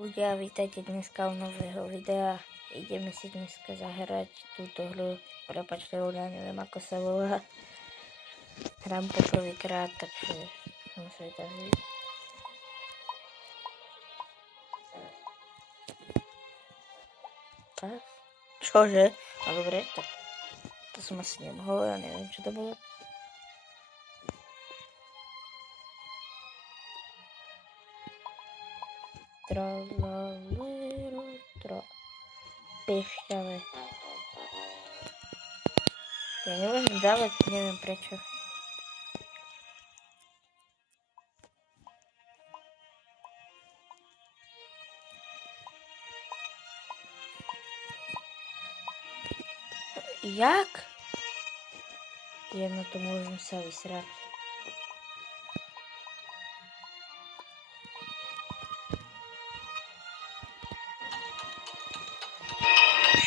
Ľudia, vítajte dneska u nového videa. Ideme si dneska zahrať túto hru. Prepačte ľudia, neviem ako sa volá. Hrám poprvýkrát, takže som zvedavý. Tak? Čože? No dobre, tak to som asi nemohol, ja neviem čo to bolo. Piešťavé. Ja nemôžem dávať, neviem prečo. Jak? Na to môžem sa vysrať.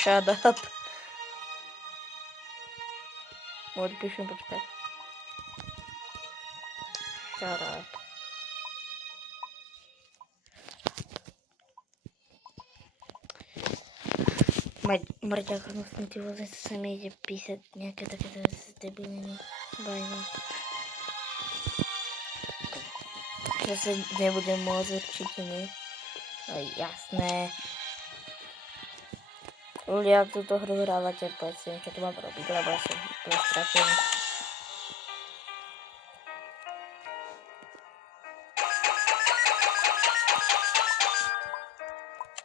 Shut up. Odpíšem, počkaj. Shut up. Mrďak, hnusný, ty vole, sa mi ide písať nejaké takéto debiliny. Bajno. Že sa nebudem môcť, určite nie. Ale jasné. Ľudia, túto hru hrávate, povedzte mi, čo tu mám robiť, lebo ja som úplne stratený.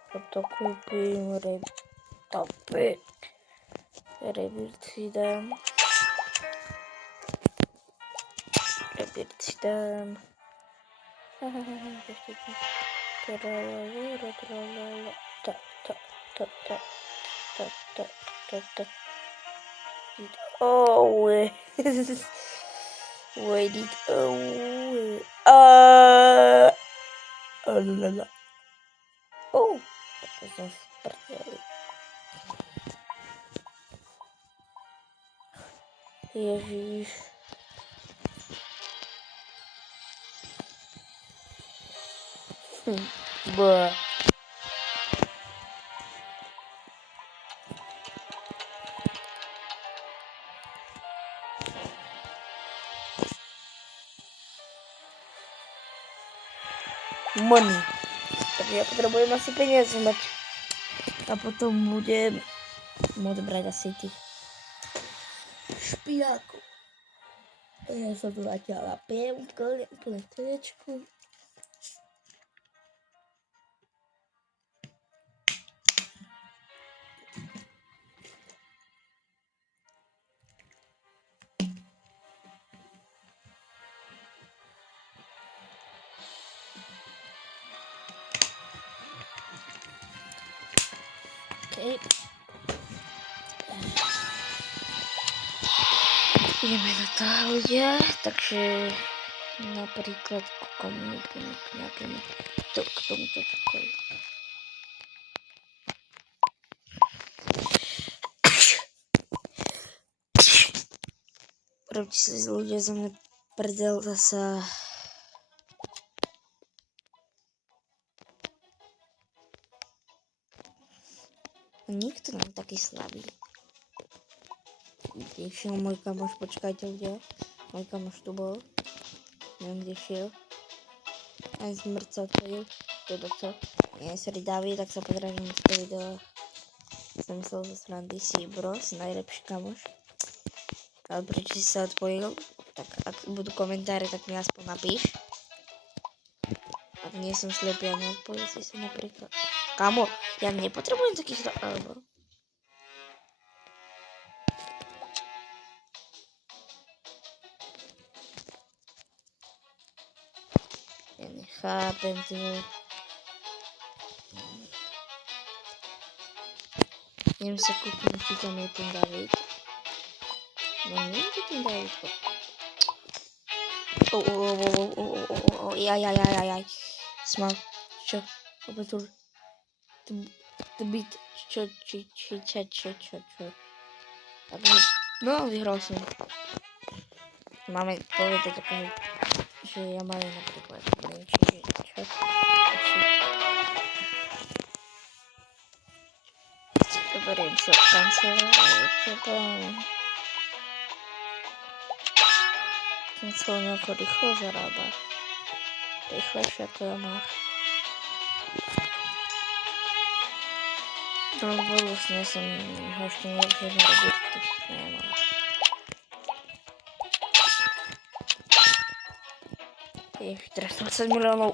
Toto kúpim, Rebirth si dám. Oh, wait it. Oh, to som sprdeli. Ježiš. Blah. Money. Tak ja potrebujem asi peniaze mať. A potom budem môcť brať asi tých špirákov. Ja sa tu zatiaľ napijem úplne tečku. Okay. Ideme do toho, ľudia, takže napríklad k nejakému k tomuto čakovi. Robte si ľudia za mňa prdel zasa. Nikto nám taký slabý. Kde šiel môj kamoš, počkajte ľudia. Môj kamoš tu bol. Neviem, kde šiel. Aj smrť sa odpadil. Toto co? Nie, sorry David, tak sa pozerám na to video. Som myslel zo srandy, si bro, si najlepší kamoš. Ale prečo si sa odpojil? Tak ak budú komentáre, tak mi aspoň napíš. Ak nie som slepý a neodpojil si sa napríklad. Kamo, ja nepotrebujem takýchto album. Ja nechápem, ty vole. Idem sa kúpiť, či tam je ten David. No nie je to ten David. Jaj. Smal. Čo? Opäť to byť. Čo. Takže, no, vyhral som. Máme povedať akože, že ja mám napríklad, neviem, čo. Ten celý ako rýchlo zarába. Rýchlejšie ako ja mal. No vlastne som ho ešte neužil na robírky. Nemal. Teraz 20 miliónov.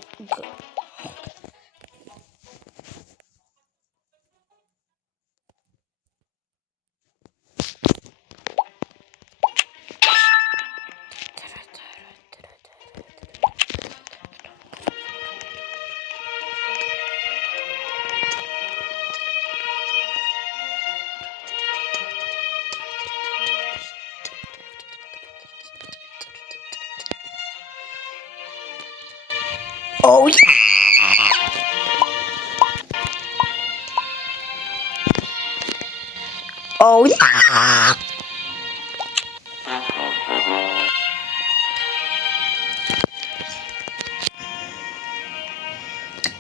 Oh yeah! Oh yeah!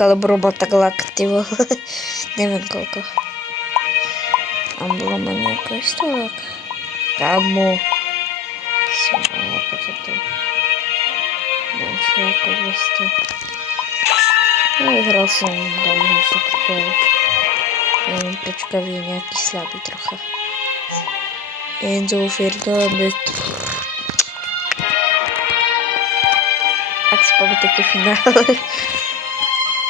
Alebo robota galaktivo. Neviem koľko. Tam bolo ma nejako stolok. Kámo. Som mala toto. Menšie ako 200. No vyhral som dávno všetko. Neviem prečo je nejaký slabý trocha. Enzo Fernandez. Ak si pamätáte finále.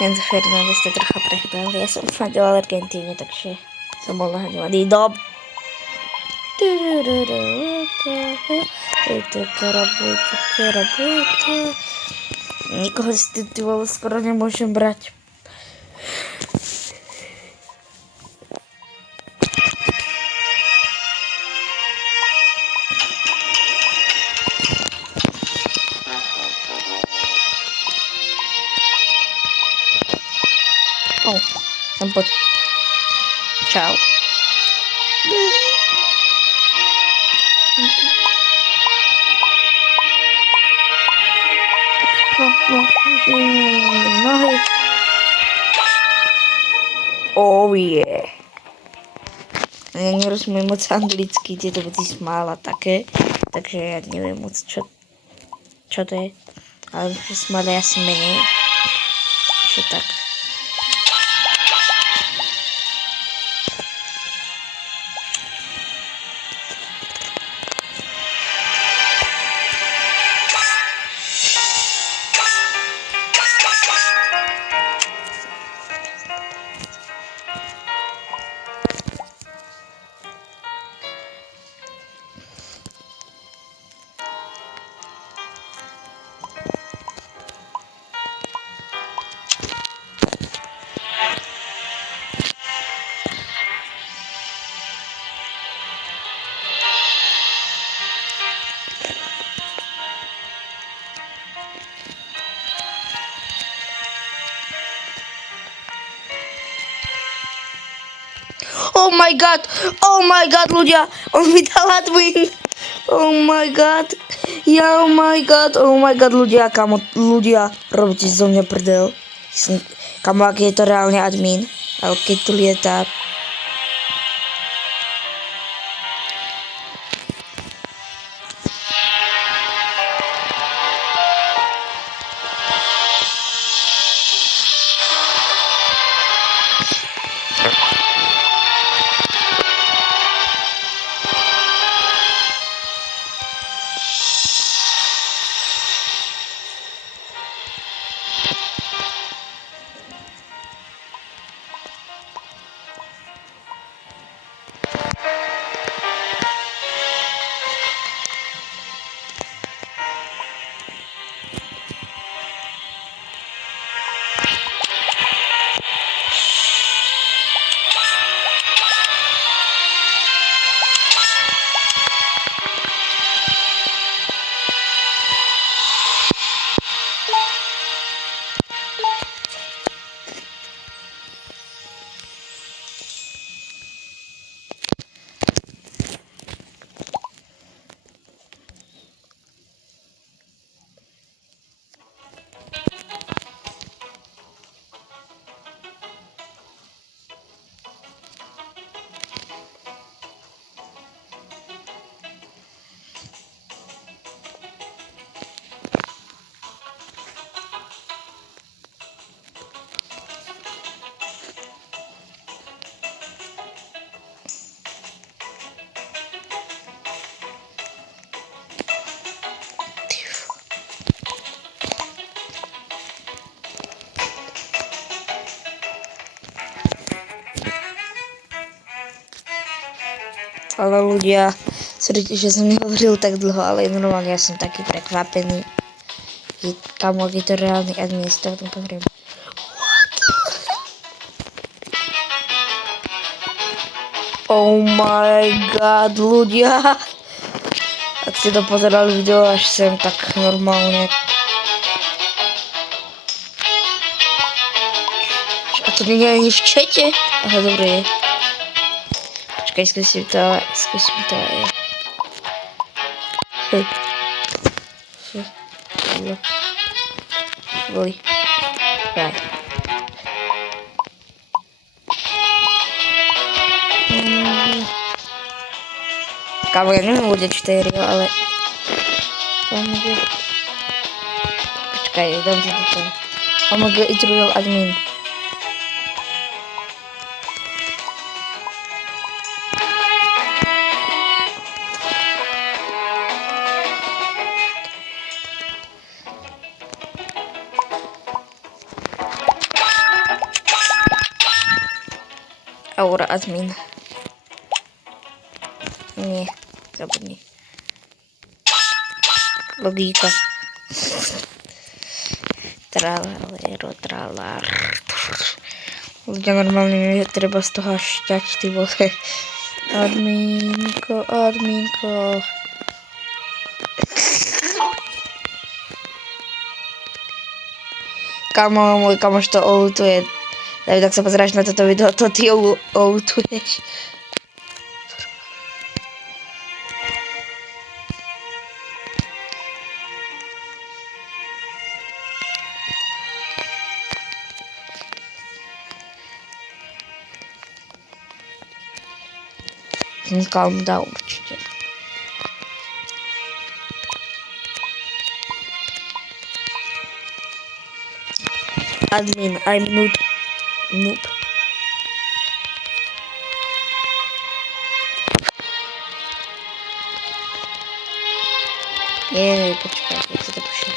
Enzo Fernandez to trocha prehnal. Ja som fandil Argentíne, takže som bol nahnevaný. Dob. Nikoho si ty vole skoro nemôžem brať. Sem poď. Čau. Nohy. Oh yeah. Ja nerozumiem moc anglicky, tieto veci smál a také, takže ja neviem moc čo to je, ale smál je asi menej, čo tak. Oh my god, ľudia, on mi dal admin. Oh my god, oh my god, ľudia, kamo, ľudia, robíte zo mňa prdel. Kamo, aký je to reálne admin, ale keď tu lietá. Ale ľudia, sorry, že som nehovoril tak dlho, ale normálne ja som taký prekvapený. Kamo, je to reálny administrátor, poviem. Oh my god, ľudia. Ak ste to pozerali video až sem, tak normálne. A to nie je ani v čete? Aha, dobre je. Počkaj, skúsim to aj. Hej. Boli. Daj. Kámo, ja neviem ľudia, či to je real, ale... Počkaj, dám to do toho. OMG, it's real admin. Aura admin. Nie, zabudni. Logika. Tralar. Ľudia normálne mi treba z toho šťať, ty vole. Adminko. Kamo, môj kamoš to olutuje. David, ak sa pozeráš na toto video, to ty olutuješ. Calm down určite. Admin, I'm noob. Nie, počkaj, jak sa to píše.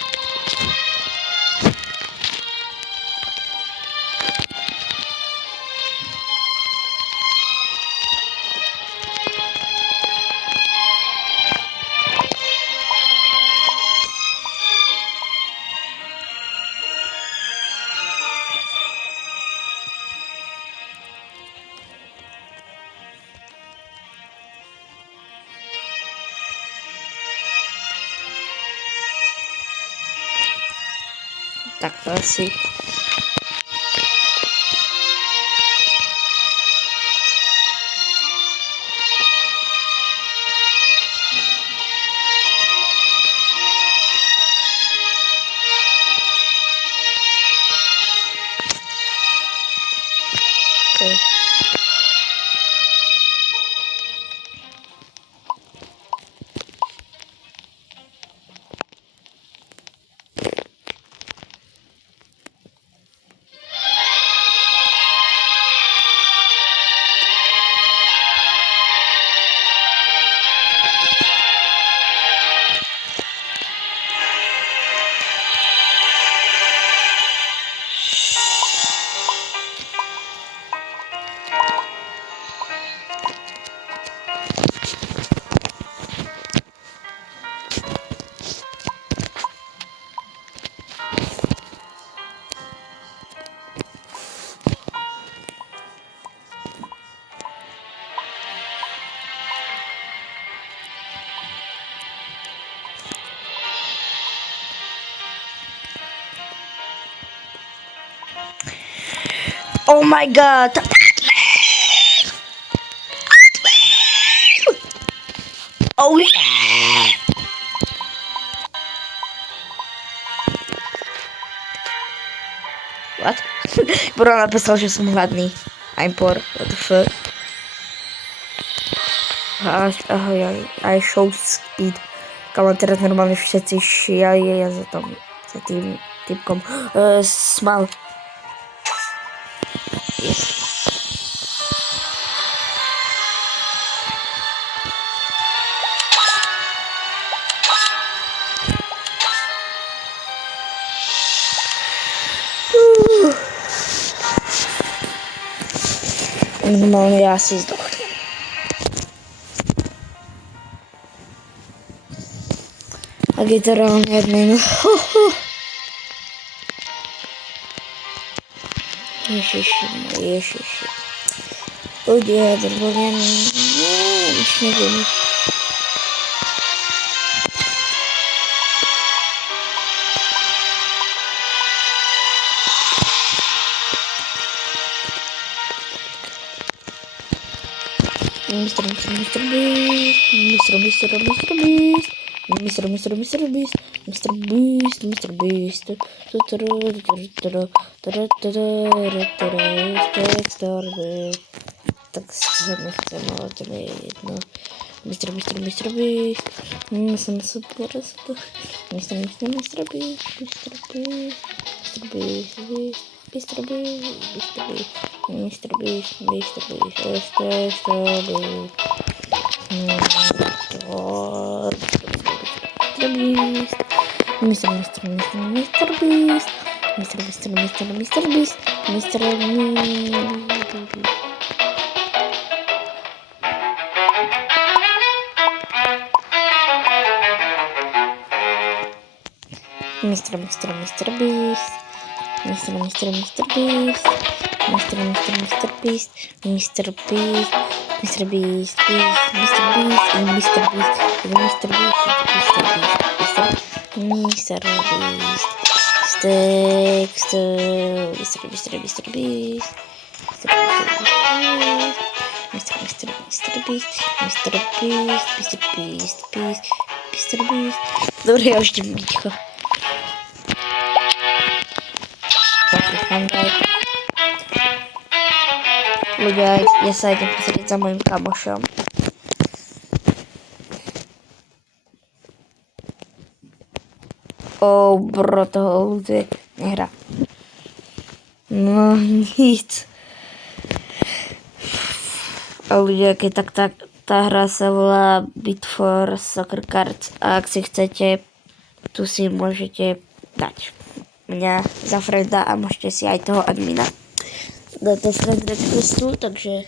Tak to asi. Okay. Oh my god! Oh yeah! What? Bro napísal, že som hladný. I'm poor. What the fuck? Ahoj, I show speed. Kamo, teraz normálne všetci šialia za tým typkom. Smal. Normálne ja si zdochnem. Tak je to reálne admin. Ježiši. Ľudia, normálne nič neviem. Mr. Beast. Tak se nechcem, ale to je jedno. Mr. Beast. Jsem super. Mr. Dobre, ja už idem ticho. Ľudia, ja sa idem pozrieť za mojim kamošom. Bro, toho ľudia nehra. No, nic. A ľudia, keď tak tá hra sa volá Beat for Soccer Cards. A ak si chcete, tu si môžete dať mňa za frenda a môžete si aj toho admina dať do friend requestu, takže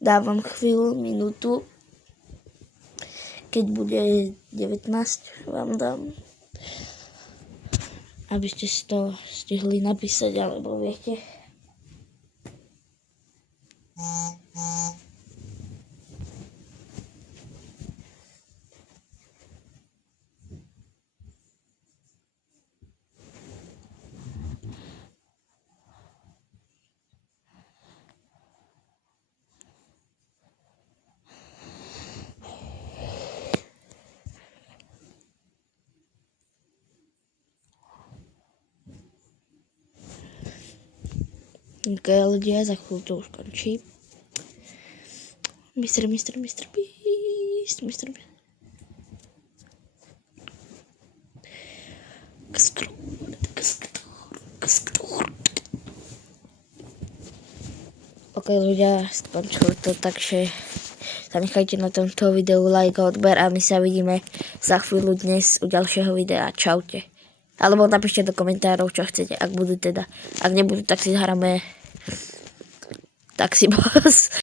dávam chvíľu, minútu. Keď bude 19, vám dám, aby ste si to stihli napísať, alebo viete. Ok, ľudia, za chvíľu to už končí. Mr. Beast. Ok, ľudia, skončilo to, takže zanechajte na tomto videu like a odber a my sa vidíme za chvíľu dnes u ďalšieho videa. Čaute. Alebo napíšte do komentárov, čo chcete, ak budú teda. Ak nebudú, tak si zahráme Taxi Boss.